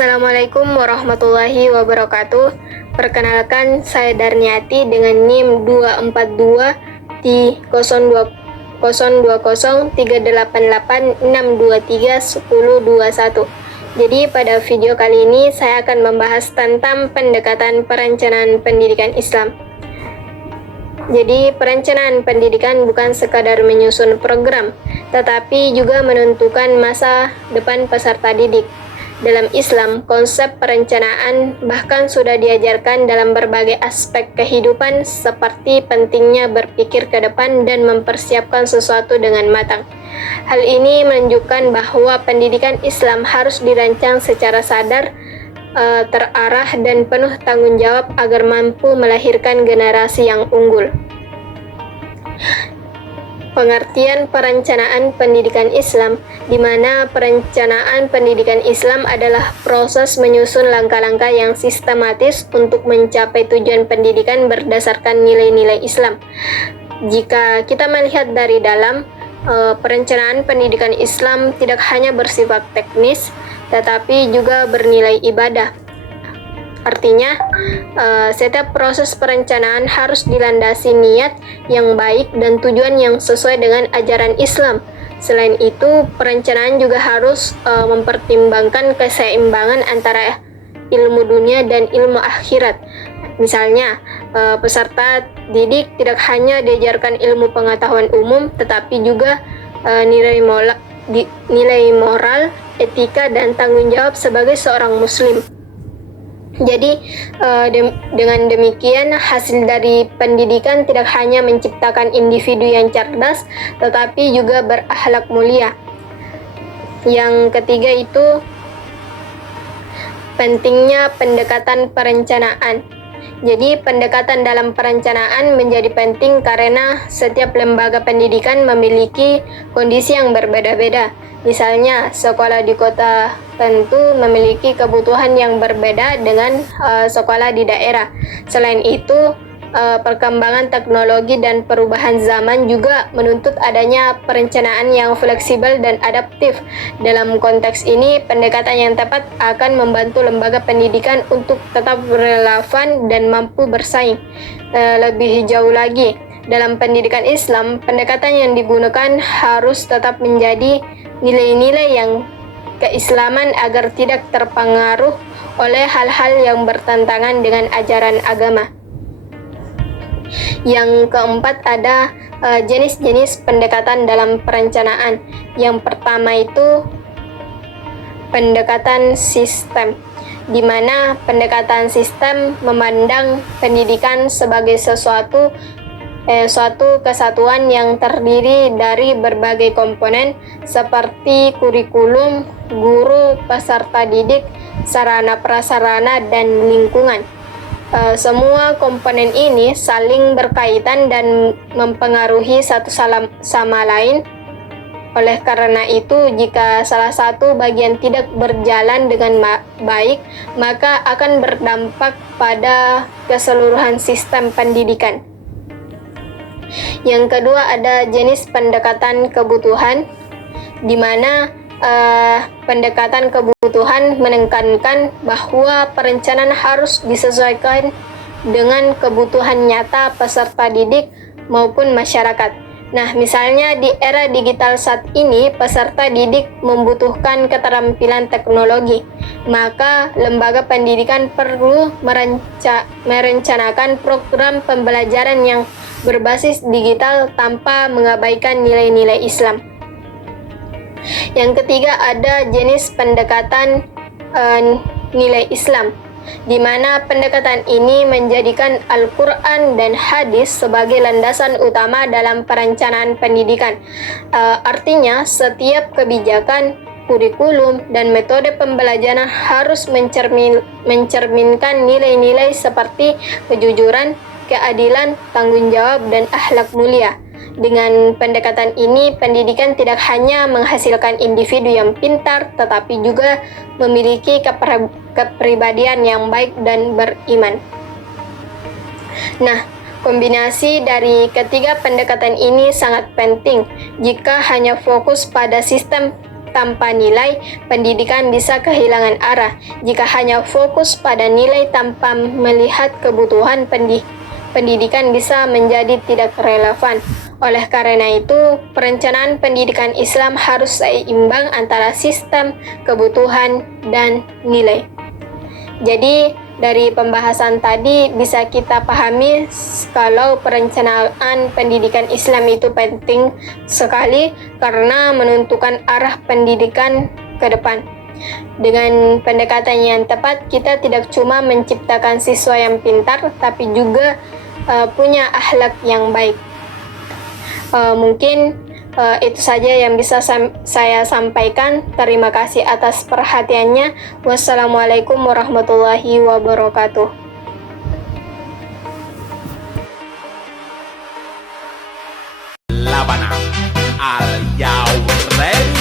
Assalamualaikum warahmatullahi wabarakatuh. Perkenalkan, saya Darniati dengan NIM 242 di 02038861231021. Jadi pada video kali ini saya akan membahas tentang pendekatan perencanaan pendidikan Islam. Jadi perencanaan pendidikan bukan sekadar menyusun program, tetapi juga menentukan masa depan peserta didik. Dalam Islam, konsep perencanaan bahkan sudah diajarkan dalam berbagai aspek kehidupan seperti pentingnya berpikir ke depan dan mempersiapkan sesuatu dengan matang. Hal ini menunjukkan bahwa pendidikan Islam harus dirancang secara sadar, terarah dan penuh tanggung jawab agar mampu melahirkan generasi yang unggul. Pengertian perencanaan pendidikan Islam, di mana perencanaan pendidikan Islam adalah proses menyusun langkah-langkah yang sistematis untuk mencapai tujuan pendidikan berdasarkan nilai-nilai Islam. Jika kita melihat dari dalam, perencanaan pendidikan Islam tidak hanya bersifat teknis, tetapi juga bernilai ibadah. Artinya, setiap proses perencanaan harus dilandasi niat yang baik dan tujuan yang sesuai dengan ajaran Islam. Selain itu, perencanaan juga harus mempertimbangkan keseimbangan antara ilmu dunia dan ilmu akhirat. Misalnya, peserta didik tidak hanya diajarkan ilmu pengetahuan umum, tetapi juga nilai moral, etika, dan tanggung jawab sebagai seorang muslim. Jadi, dengan demikian, hasil dari pendidikan tidak hanya menciptakan individu yang cerdas, tetapi juga berakhlak mulia. Yang ketiga itu, pentingnya pendekatan perencanaan. Jadi, pendekatan dalam perencanaan menjadi penting karena setiap lembaga pendidikan memiliki kondisi yang berbeda-beda. Misalnya, sekolah di kota tentu memiliki kebutuhan yang berbeda dengan sekolah di daerah. Selain itu, perkembangan teknologi dan perubahan zaman juga menuntut adanya perencanaan yang fleksibel dan adaptif. Dalam konteks ini, pendekatan yang tepat akan membantu lembaga pendidikan untuk tetap relevan dan mampu bersaing. Lebih jauh lagi, dalam pendidikan Islam, pendekatan yang digunakan harus tetap menjadi nilai-nilai yang keislaman agar tidak terpengaruh oleh hal-hal yang bertentangan dengan ajaran agama. Yang keempat ada jenis-jenis pendekatan dalam perencanaan. Yang pertama itu pendekatan sistem, di mana pendekatan sistem memandang pendidikan sebagai suatu kesatuan yang terdiri dari berbagai komponen seperti kurikulum, guru, peserta didik, sarana prasarana, dan lingkungan. Semua komponen ini saling berkaitan dan mempengaruhi satu sama lain. Oleh karena itu, jika salah satu bagian tidak berjalan dengan baik, maka akan berdampak pada keseluruhan sistem pendidikan. Yang kedua ada jenis pendekatan kebutuhan, di mana pendekatan kebutuhan menekankan bahwa perencanaan harus disesuaikan dengan kebutuhan nyata peserta didik maupun masyarakat. Nah, misalnya di era digital saat ini, peserta didik membutuhkan keterampilan teknologi, maka lembaga pendidikan perlu merencanakan program pembelajaran yang berbasis digital tanpa mengabaikan nilai-nilai Islam. Yang ketiga ada jenis pendekatan nilai Islam, di mana pendekatan ini menjadikan Al-Quran dan hadis sebagai landasan utama dalam perencanaan pendidikan. Artinya, setiap kebijakan, kurikulum, dan metode pembelajaran harus mencerminkan nilai-nilai seperti kejujuran, keadilan, tanggung jawab, dan akhlak mulia. Dengan pendekatan ini, pendidikan tidak hanya menghasilkan individu yang pintar, tetapi juga memiliki kepribadian yang baik dan beriman. Nah, kombinasi dari ketiga pendekatan ini sangat penting. Jika hanya fokus pada sistem tanpa nilai, pendidikan bisa kehilangan arah. Jika hanya fokus pada nilai tanpa melihat kebutuhan pendidikan bisa menjadi tidak relevan. Oleh karena itu, perencanaan pendidikan Islam harus seimbang antara sistem, kebutuhan, dan nilai. Jadi, dari pembahasan tadi bisa kita pahami kalau perencanaan pendidikan Islam itu penting sekali karena menentukan arah pendidikan ke depan. Dengan pendekatan yang tepat, kita tidak cuma menciptakan siswa yang pintar, tapi juga punya akhlak yang baik. Mungkin itu saja yang bisa saya sampaikan. Terima kasih atas perhatiannya. Wassalamualaikum warahmatullahi wabarakatuh. Labanang, are you ready?